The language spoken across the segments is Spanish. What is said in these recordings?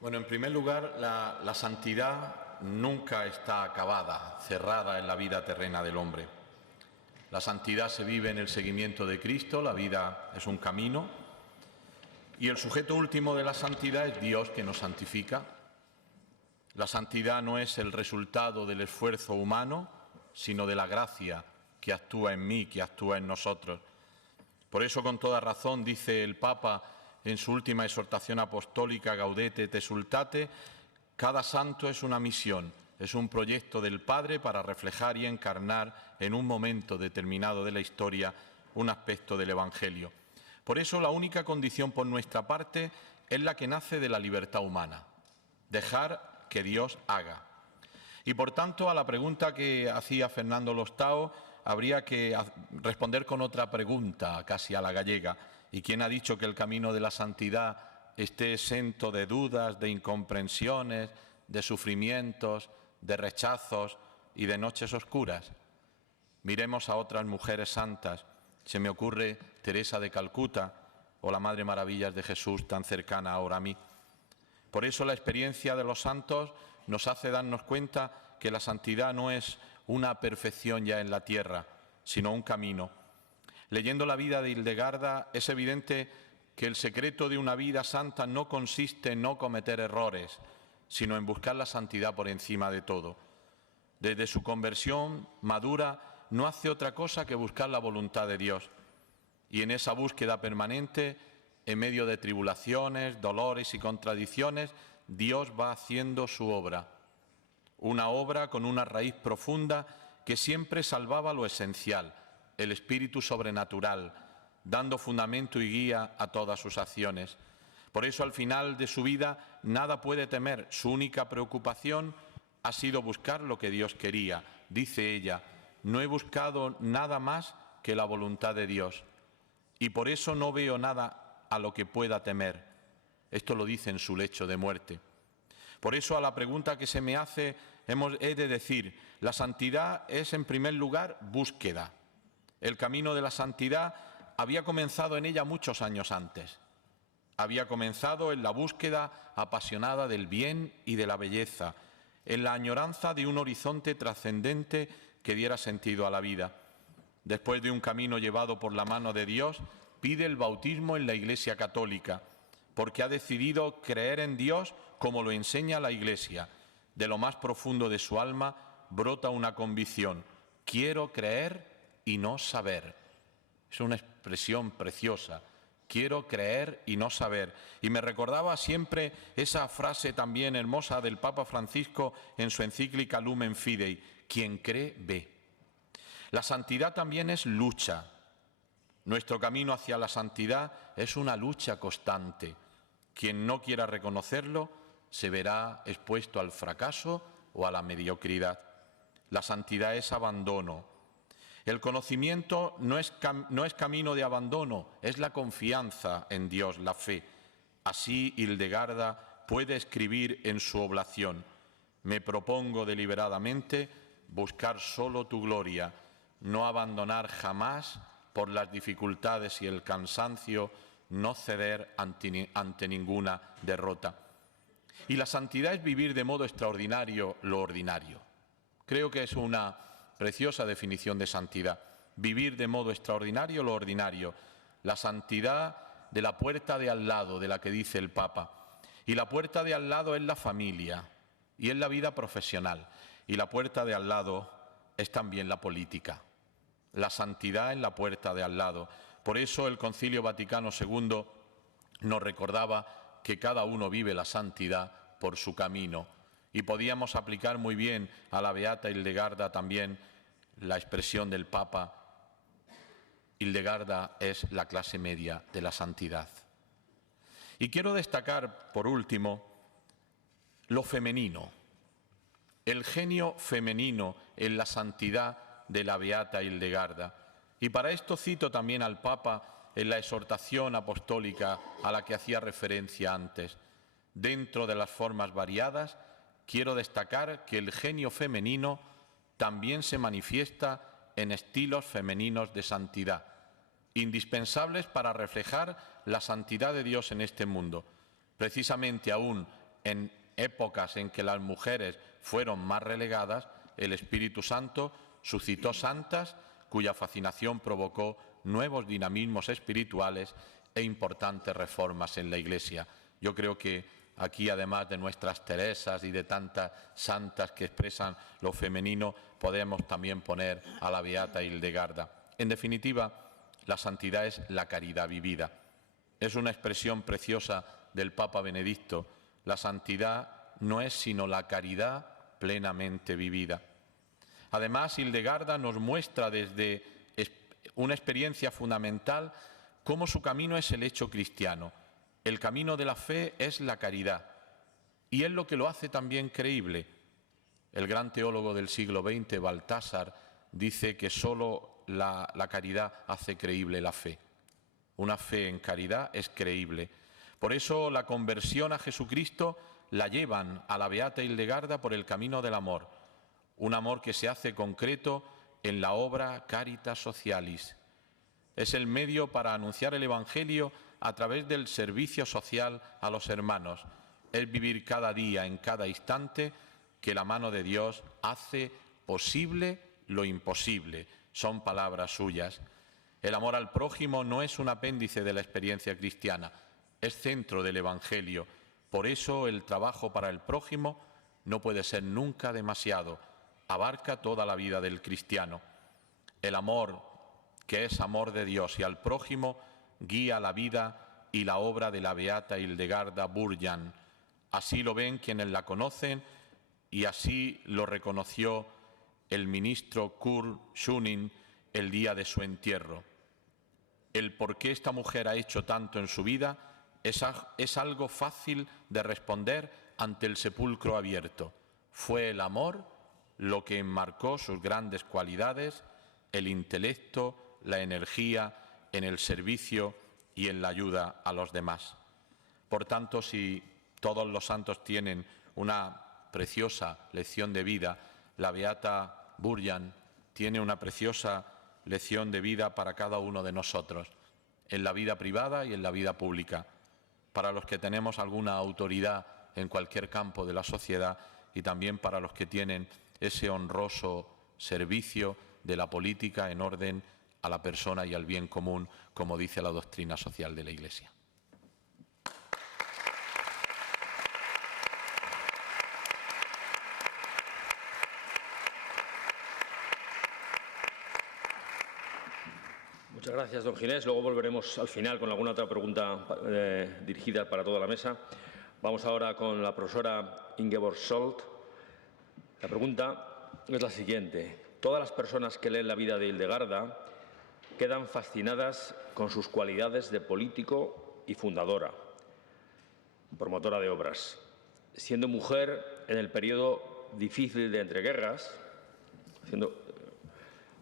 Bueno, en primer lugar, la santidad nunca está acabada, cerrada en la vida terrena del hombre. La santidad se vive en el seguimiento de Cristo, la vida es un camino, y el sujeto último de la santidad es Dios, que nos santifica. La santidad no es el resultado del esfuerzo humano, sino de la gracia que actúa en mí, que actúa en nosotros. Por eso, con toda razón, dice el Papa en su última exhortación apostólica, Gaudete et Exsultate, cada santo es una misión, es un proyecto del Padre para reflejar y encarnar en un momento determinado de la historia un aspecto del Evangelio. Por eso, la única condición por nuestra parte es la que nace de la libertad humana, dejar que Dios haga. Y por tanto, a la pregunta que hacía Fernando Lostao, habría que responder con otra pregunta, casi a la gallega. ¿Y quién ha dicho que el camino de la santidad esté exento de dudas, de incomprensiones, de sufrimientos, de rechazos y de noches oscuras? Miremos a otras mujeres santas. Se me ocurre Teresa de Calcuta o la Madre Maravillas de Jesús, tan cercana ahora a mí. Por eso la experiencia de los santos nos hace darnos cuenta que la santidad no es una perfección ya en la tierra, sino un camino. Leyendo la vida de Hildegarda es evidente que el secreto de una vida santa no consiste en no cometer errores, sino en buscar la santidad por encima de todo. Desde su conversión madura no hace otra cosa que buscar la voluntad de Dios. Y en esa búsqueda permanente, en medio de tribulaciones, dolores y contradicciones, Dios va haciendo su obra. Una obra con una raíz profunda que siempre salvaba lo esencial, el espíritu sobrenatural, dando fundamento y guía a todas sus acciones. Por eso, al final de su vida, nada puede temer. Su única preocupación ha sido buscar lo que Dios quería. Dice ella, no he buscado nada más que la voluntad de Dios. Y por eso no veo nada a lo que pueda temer. Esto lo dice en su lecho de muerte. Por eso, a la pregunta que se me hace, he de decir, la santidad es, en primer lugar, búsqueda. El camino de la santidad había comenzado en ella muchos años antes. Había comenzado en la búsqueda apasionada del bien y de la belleza, en la añoranza de un horizonte trascendente que diera sentido a la vida. Después de un camino llevado por la mano de Dios, pide el bautismo en la Iglesia católica, porque ha decidido creer en Dios como lo enseña la Iglesia. De lo más profundo de su alma brota una convicción: quiero creer y no saber. Es una expresión preciosa. Quiero creer y no saber. Y me recordaba siempre esa frase también hermosa del Papa Francisco en su encíclica Lumen Fidei: quien cree, ve. La santidad también es lucha. Nuestro camino hacia la santidad es una lucha constante. Quien no quiera reconocerlo se verá expuesto al fracaso o a la mediocridad. La santidad es abandono. El conocimiento no es camino de abandono, es la confianza en Dios, la fe. Así Hildegarda puede escribir en su oblación: me propongo deliberadamente buscar solo tu gloria, no abandonar jamás por las dificultades y el cansancio, no ceder ante ninguna derrota. Y la santidad es vivir de modo extraordinario lo ordinario. Creo que es una preciosa definición de santidad. Vivir de modo extraordinario lo ordinario. La santidad de la puerta de al lado, de la que dice el Papa. Y la puerta de al lado es la familia y es la vida profesional. Y la puerta de al lado es también la política. La santidad en la puerta de al lado. Por eso el Concilio Vaticano II nos recordaba que cada uno vive la santidad por su camino. Y podíamos aplicar muy bien a la beata Hildegarda también la expresión del Papa: Hildegarda es la clase media de la santidad. Y quiero destacar, por último, lo femenino, el genio femenino en la santidad de la beata Hildegarda. Y para esto cito también al Papa en la exhortación apostólica a la que hacía referencia antes. Dentro de las formas variadas, quiero destacar que el genio femenino también se manifiesta en estilos femeninos de santidad, indispensables para reflejar la santidad de Dios en este mundo. Precisamente aún en épocas en que las mujeres fueron más relegadas, el Espíritu Santo suscitó santas cuya fascinación provocó nuevos dinamismos espirituales e importantes reformas en la Iglesia. Yo creo que aquí, además de nuestras Teresas y de tantas santas que expresan lo femenino, podemos también poner a la beata Hildegarda. En definitiva, la santidad es la caridad vivida. Es una expresión preciosa del Papa Benedicto. La santidad no es sino la caridad plenamente vivida. Además, Hildegarda nos muestra desde una experiencia fundamental cómo su camino es el hecho cristiano. El camino de la fe es la caridad, y es lo que lo hace también creíble. El gran teólogo del siglo XX, Baltasar, dice que solo la caridad hace creíble la fe. Una fe en caridad es creíble. Por eso la conversión a Jesucristo la llevan a la beata Hildegarda por el camino del amor, un amor que se hace concreto en la obra Caritas Socialis. Es el medio para anunciar el Evangelio a través del servicio social a los hermanos. Es vivir cada día, en cada instante, que la mano de Dios hace posible lo imposible. Son palabras suyas. El amor al prójimo no es un apéndice de la experiencia cristiana, es centro del Evangelio. Por eso el trabajo para el prójimo no puede ser nunca demasiado, abarca toda la vida del cristiano. El amor, que es amor de Dios y al prójimo, guía la vida y la obra de la beata Hildegarda Burjan. Así lo ven quienes la conocen y así lo reconoció el ministro Kurt Schuning el día de su entierro. El por qué esta mujer ha hecho tanto en su vida es algo fácil de responder ante el sepulcro abierto. Fue el amor lo que enmarcó sus grandes cualidades, el intelecto, la energía en el servicio y en la ayuda a los demás. Por tanto, si todos los santos tienen una preciosa lección de vida, la beata Burjan tiene una preciosa lección de vida para cada uno de nosotros, en la vida privada y en la vida pública, para los que tenemos alguna autoridad en cualquier campo de la sociedad y también para los que tienen ese honroso servicio de la política en orden a la persona y al bien común, como dice la doctrina social de la Iglesia. Muchas gracias, don Ginés. Luego volveremos al final con alguna otra pregunta dirigida para toda la mesa. Vamos ahora con la profesora Ingeborg Scholz. La pregunta es la siguiente. Todas las personas que leen la vida de Hildegarda quedan fascinadas con sus cualidades de político y fundadora, promotora de obras. Siendo mujer en el periodo difícil de entreguerras,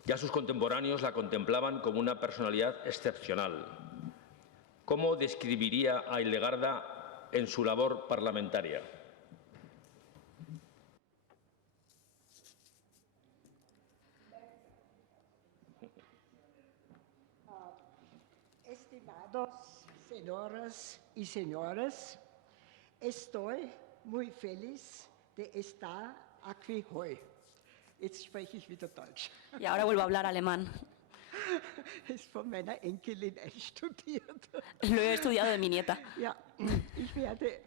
ya sus contemporáneos la contemplaban como una personalidad excepcional. ¿Cómo describiría a Hildegarda en su labor parlamentaria? Estimados señoras y señores, estoy muy feliz de estar aquí hoy. Jetzt spreche ich wieder Deutsch. Y ahora vuelvo a hablar alemán. Ist von meiner Enkelin einstudiert. Lo he estudiado de mi nieta. Ja,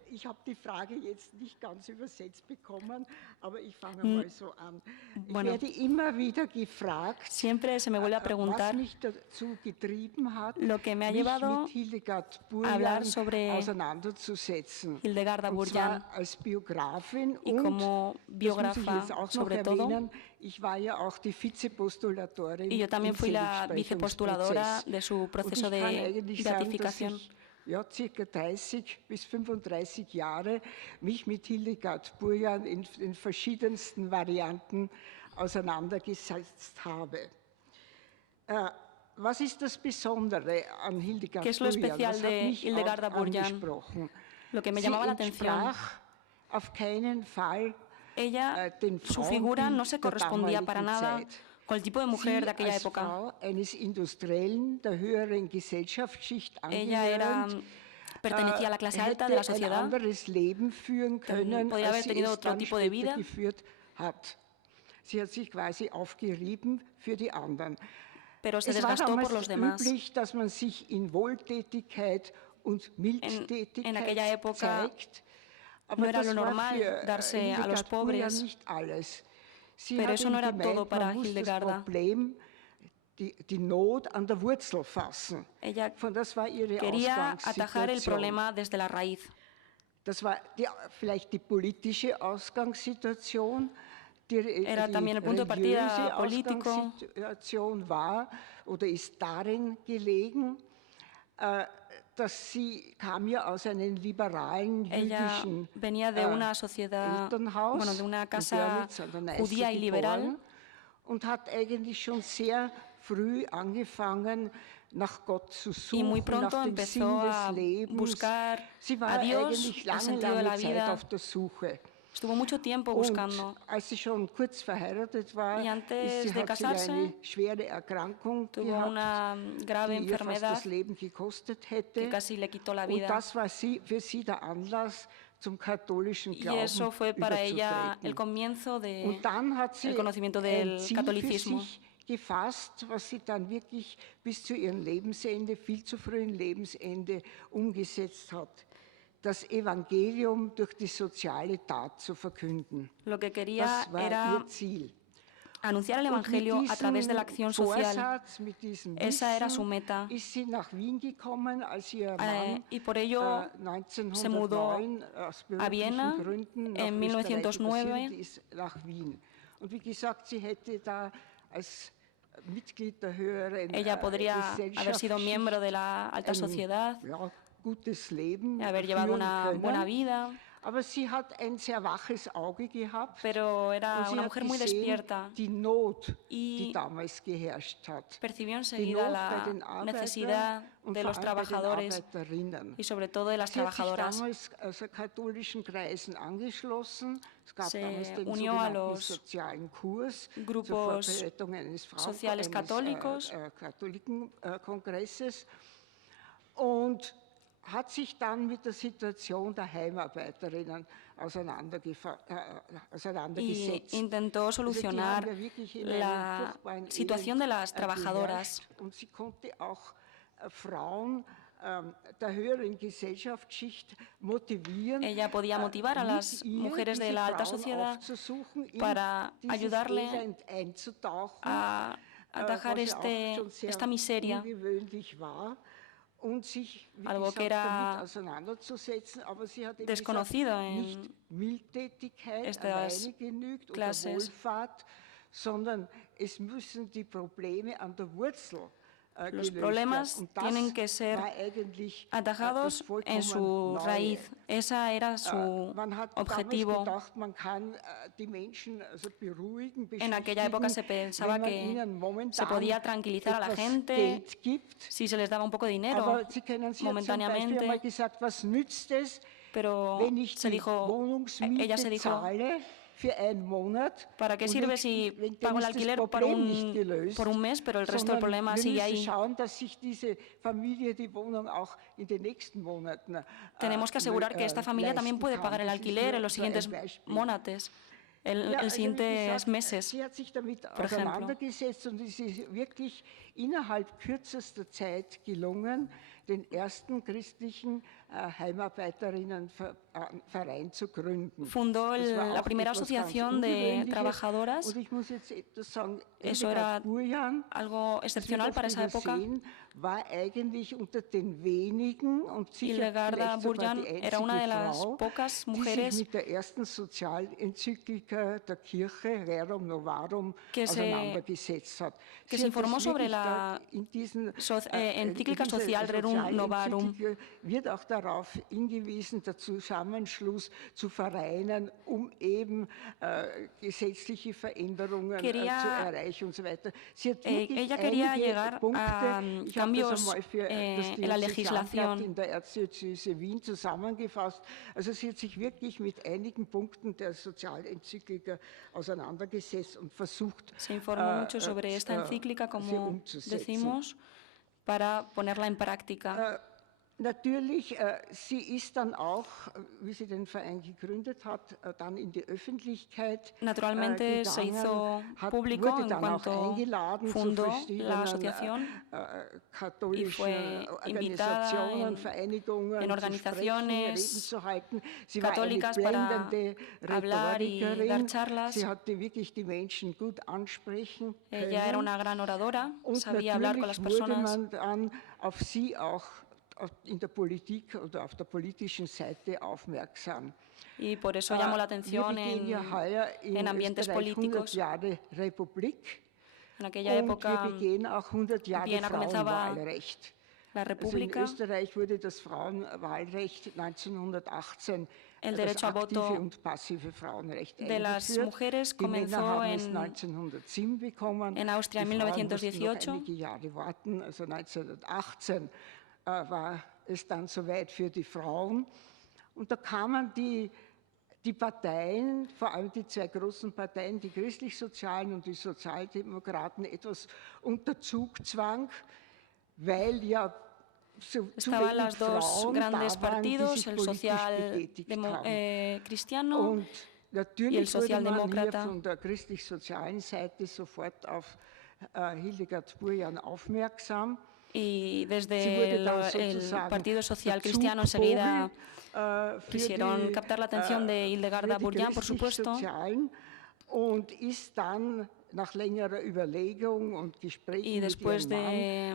ich habe die Frage jetzt nicht ganz übersetzt bekommen, aber ich fange mal so an. Ich werde immer wieder gefragt, Siempre se me vuelve a preguntar was mich dazu getrieben hat, lo que me ha mich llevado mit Hildegard a Burjan hablar sobre auseinanderzusetzen. Hildegarda Und Burjan zwar als Biografin y und, como das muss ich biógrafa jetzt auch noch sobre todo. erwähnen, ich war ja auch die Vizepostulatorin Y yo también im fui la Seligsprecungsprozess. vicepostuladora de su proceso Und ich kann de eigentlich sagen, dass beatificación. ich circa 30 bis 35 Jahre mich mit Hildegard Burjan in den verschiedensten Varianten auseinandergesetzt habe. Was ist das Besondere an Hildegard ¿Qué es lo Burjan? especial Das hat de mich Hildegarda auch Burjan? angesprochen. Lo que me Sie llamaba la atención, entsprach auf keinen Fall ella, den su figura no se Frauenbild der correspondía para damaligen nada Zeit. con el tipo de mujer Sie de aquella als época. Frau eines Industriellen der höheren Gesellschaftsschicht Ella era angehörend, pertenecía a la clase alta de la hätte ein sociedad. anderes Leben führen können, podía haber als sie tenido es otro dann tipo de später vida. geführt hat. Sie hat sich quasi aufgerieben für die anderen. Pero se Es war desgastó por damals los demás. üblich, dass man sich in Wohltätigkeit und Mildtätigkeit aquella época zeigt. Aber no era das lo war normal für darse a los Hildegard Gull ja pobres. nicht alles. Sie Pero hat eso eben no era gemeint, todo para man muss das Hildegarda. Problem, die Not an der Wurzel fassen. Ella Von das war ihre quería atajar el Ausgangssituation. problema desde la raíz. Das war vielleicht die politische Ausgangssituation. Era Die también el punto de partida religiöse político. Ausgangssituation war oder ist darin gelegen, dass sie kam ja aus einem liberalen Ella jüdischen venía de una sociedad, Elternhaus, bueno, de una in casa Görlitz an der Neiße judía y liberal, geboren und hat eigentlich schon sehr früh angefangen, nach Gott zu y muy suchen, pronto nach dem Sinn empezó des a Lebens. buscar Sie war a Dios, eigentlich el lange, sentido de la lange Zeit vida. auf der Suche. Estuvo mucho tiempo Und buscando. als sie schon kurz verheiratet war, Y antes hat de sie casarse, eine schwere Erkrankung Tuvo gehabt, una grave die ihr fast enfermedad das Leben gekostet hätte. que casi le quitó la Und vida. das war für sie der Anlass, zum katholischen Y Glauben eso fue para ella el überzutreten. comienzo Und dann hat sie del conocimiento ein del Ziel catolicismo. für sich gefasst, was sie dann wirklich bis zu ihrem Lebensende, viel zu frühen Lebensende, umgesetzt hat. Das Evangelium durch die soziale Tat zu verkünden. Lo que quería Das war era ihr Ziel. anunciar el Und mit Evangelio a través de la diesem acción social. Vorsatz, mit diesem Esa era su Wissen, meta. ist sie nach Wien gekommen, als ihr Mann Y por ello se mudó 1909 aus a Viena beruflichen Gründen en nach Österreich 1909. übersiedelt ist, nach Wien. Und wie gesagt, sie hätte da als Mitglied der höheren Ella podría haber sido miembro de la alta sociedad, ja, gutes Leben haber llevado führen una können. buena vida, Aber sie hat ein sehr waches Auge gehabt. pero und era sie una hat mujer muy gesehen, despierta. die Not, Y die damals geherrscht hat. Percibió Die enseguida Not la bei den Arbeitern necesidad und de vor los allem bei den trabajadores Arbeiterinnen. y sobre todo de las Sie hat sich trabajadoras. damals katholischen Kreisen angeschlossen. Es gab Se damals den unió a sogenannten los sozialen Kurs zur grupos Vorbereitung eines sociales católicos. Katholikengkongresses und hat sich dann mit der Situation der Heimarbeiterinnen Y auseinandergesetzt. intentó solucionar la situación de las trabajadoras. Und sie konnte auch Frauen der höheren Gesellschaftsschicht motivieren, Ella podía motivar a las mit ihr mujeres de diese la alta Frauen sociedad aufzusuchen, in para dieses ayudarle Elend einzutauchen, a atajar was ja auch schon sehr esta miseria, ungewöhnlich war, und sich, wie algo gesagt, que era damit auseinanderzusetzen. Aber sie hat eben desconocido gesagt, en nicht Mildtätigkeit estas alleine genügt clases. oder Wohlfahrt, sondern es müssen die Probleme an der Wurzel Los gelöst problemas werden. Und das tienen que ser war eigentlich atajados das vollkommen en su Neue. raíz. Esa era su Man hat objetivo. damals gedacht, man kann die Menschen also beruhigen, En aquella época se beschäftigen, pensaba wenn man que ihnen momentan se podía tranquilizar a la etwas gente Geld gibt. si se les daba un poco de dinero Aber Sie können, sie hat zum Beispiel momentáneamente. einmal gesagt, was nützt es, Pero wenn ich se die dijo, Wohnungsmiete ella se dijo, zahle für einen Monat? ¿para qué und sirve nächsten- si wenn- dann pago el ist das alquiler Problem nicht gelöst, por un mes, pero el resto del sondern problema wir sigue müssen ahí? schauen, dass sich diese Familie die Wohnung auch in den nächsten Monaten Tenemos que asegurar que esta familia también puede pagar el alquiler en los siguientes monates, Ja, el wie siguientes gesagt, meses. Sie hat sich damit por ejemplo. auseinandergesetzt und es ist wirklich innerhalb kürzester Zeit gelungen, den ersten christlichen Heimarbeiterinnenverein zu gründen. Fundó Das war la auch primera etwas ganz asociación de Ungewöhnliches. trabajadoras. Und ich muss jetzt etwas sagen, Eso Hildegard era Burjan, algo das excepcional wird para oft esa época. übersehen, war eigentlich unter den wenigen und sicher Hildegarda vielleicht sogar Burjan die era una de einzige las Frau, pocas die sich mujeres mit der ersten Sozialenzyklika der Kirche, Rerum Novarum, que se auseinandergesetzt hat. que Sie se hat das informó sobre wirklich la dort in diesen, encíclica in dieser social Rerum Novarum. Sozialenzyklika wird auch darauf hingewiesen, der Zusammenschluss zu Vereinen, um eben gesetzliche Veränderungen zu erreichen und so weiter. Sie hat wirklich ella quería einige llegar Punkte, a ich habe das cambios einmal für das en la Diözesanblatt legislación. in der Erzdiözese Wien zusammengefasst. Also sie hat sich wirklich mit einigen Punkten der Sozialenzyklika auseinandergesetzt und versucht, Se informó mucho sobre esta encíclica, sie como umzusetzen. decimos, para ponerla en práctica. Natürlich, sie ist dann auch, wie sie den Verein gegründet hat, dann in die Öffentlichkeit Naturalmente se hizo público en cuanto fundó la asociación y fue invitada en organizaciones católicas para hablar y dar charlas. Ella era una gran oradora, sabía hablar con las personas. Auf sie auch in der Politik oder auf der politischen Seite aufmerksam. Y por eso llamó la atención en ambientes políticos. En aquella época Viena comenzaba la República. In Österreich wurde das Frauenwahlrecht 1918, el derecho a voto de las mujeres comenzó en Austria en 1918. Also 1918 war es dann soweit für die Frauen. Und da kamen die Parteien, vor allem die zwei großen Parteien, die Christlich-Sozialen und die Sozialdemokraten, etwas unter Zugzwang, weil ja estaban los dos grandes partidos, el social cristiano y el socialdemócrata. Von der christlich-sozialen Seite sofort auf Hildegard Burjan aufmerksam. Y desde el Partido Social Cristiano enseguida quisieron captar la atención de Hildegard Burjan, por supuesto. Y después de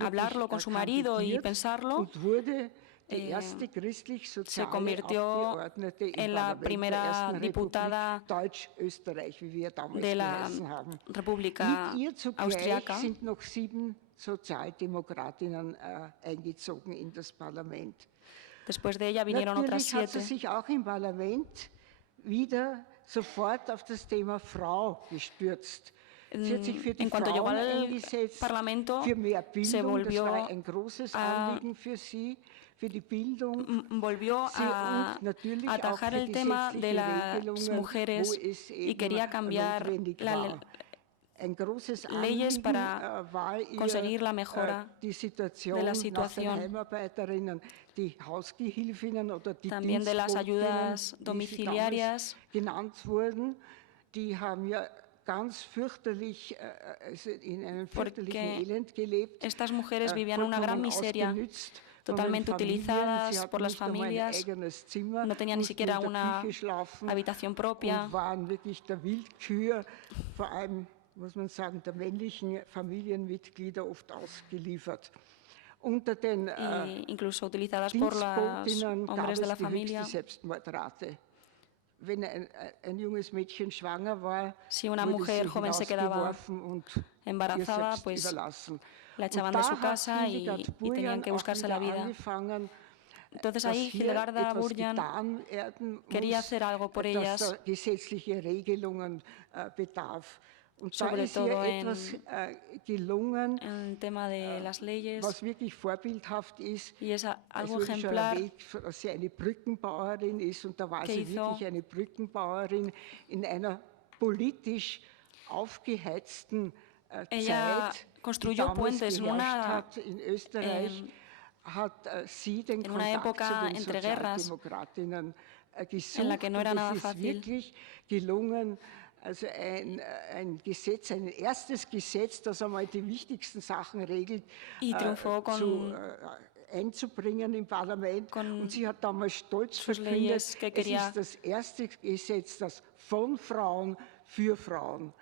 hablarlo con su marido y pensarlo, se convirtió en la primera diputada de la República Austriaca. Sozialdemokratinnen eingezogen in das Parlament. Después de ella vinieron otras 7. Hat sie sich auch im Parlament wieder sofort auf das Thema Frau gestürzt. Sie hat sich für die Frauen eingesetzt, für mehr Bildung, das war ein großes Anliegen für sie, für die Bildung. Volvió a atajar el tema de las mujeres y quería cambiar leyes para conseguir la mejora de la situación, también de las ayudas domiciliarias, porque estas mujeres vivían una gran miseria, totalmente utilizadas por las familias, no tenían ni siquiera una habitación propia. Muss man sagen, der männlichen Familienmitglieder oft ausgeliefert. Incluso utilizadas por los hombres de la familia. Si una mujer joven se quedaba embarazada, pues la echaban de su casa y tenían que buscarse la vida. Entonces ahí Hildegard Burjan quería hacer algo por ellas, sobre todo en el tema de las leyes, y es algo ejemplar que hizo. Ella construyó puentes en una época entre guerras en la que no era nada fácil. Also ein Gesetz, ein erstes Gesetz, das einmal die wichtigsten Sachen regelt, einzubringen im Parlament. Und sie hat damals stolz verkündet, es ist das erste Gesetz, das von Frauen für Frauen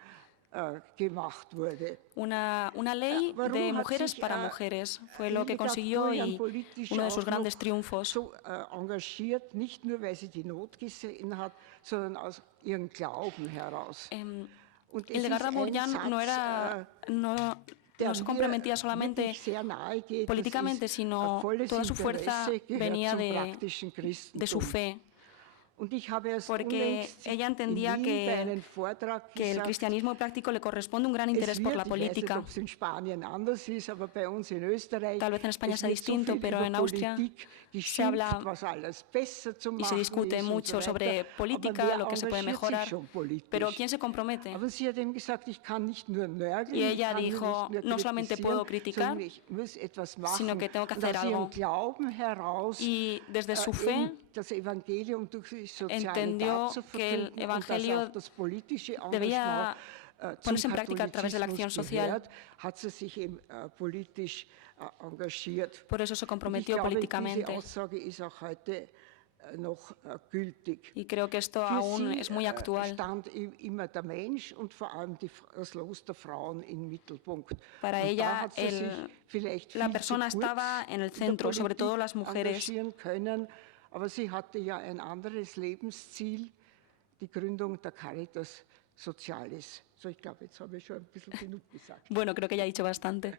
gemacht wurde. Una ley de mujeres para mujeres fue lo que consiguió y uno de sus grandes triunfos. So engagiert, nicht nur, weil sie die Not gesehen hat, sondern aus ihrem Glauben heraus. Hildegard Burjan no se comprometía solamente políticamente, sino toda su fuerza venía de su fe. porque ella entendía que el cristianismo práctico le corresponde un gran interés por la política. Tal vez en España sea distinto, pero en Austria se habla y se discute mucho sobre política, lo que se puede mejorar, pero ¿quién se compromete? Y ella dijo, no solamente puedo criticar, sino que tengo que hacer algo. Y desde su fe entendió que el Evangelio debía ponerse en práctica a través de la acción social. Por eso se comprometió políticamente. Y creo que esto aún es muy actual. Para ella, la persona estaba en el centro, sobre todo las mujeres. Aber sie hatte ja ein anderes Lebensziel, die Gründung der Caritas Socialis. So, ich glaube, jetzt habe ich schon ein bisschen genug gesagt. Bueno, creo que ya he dicho bastante.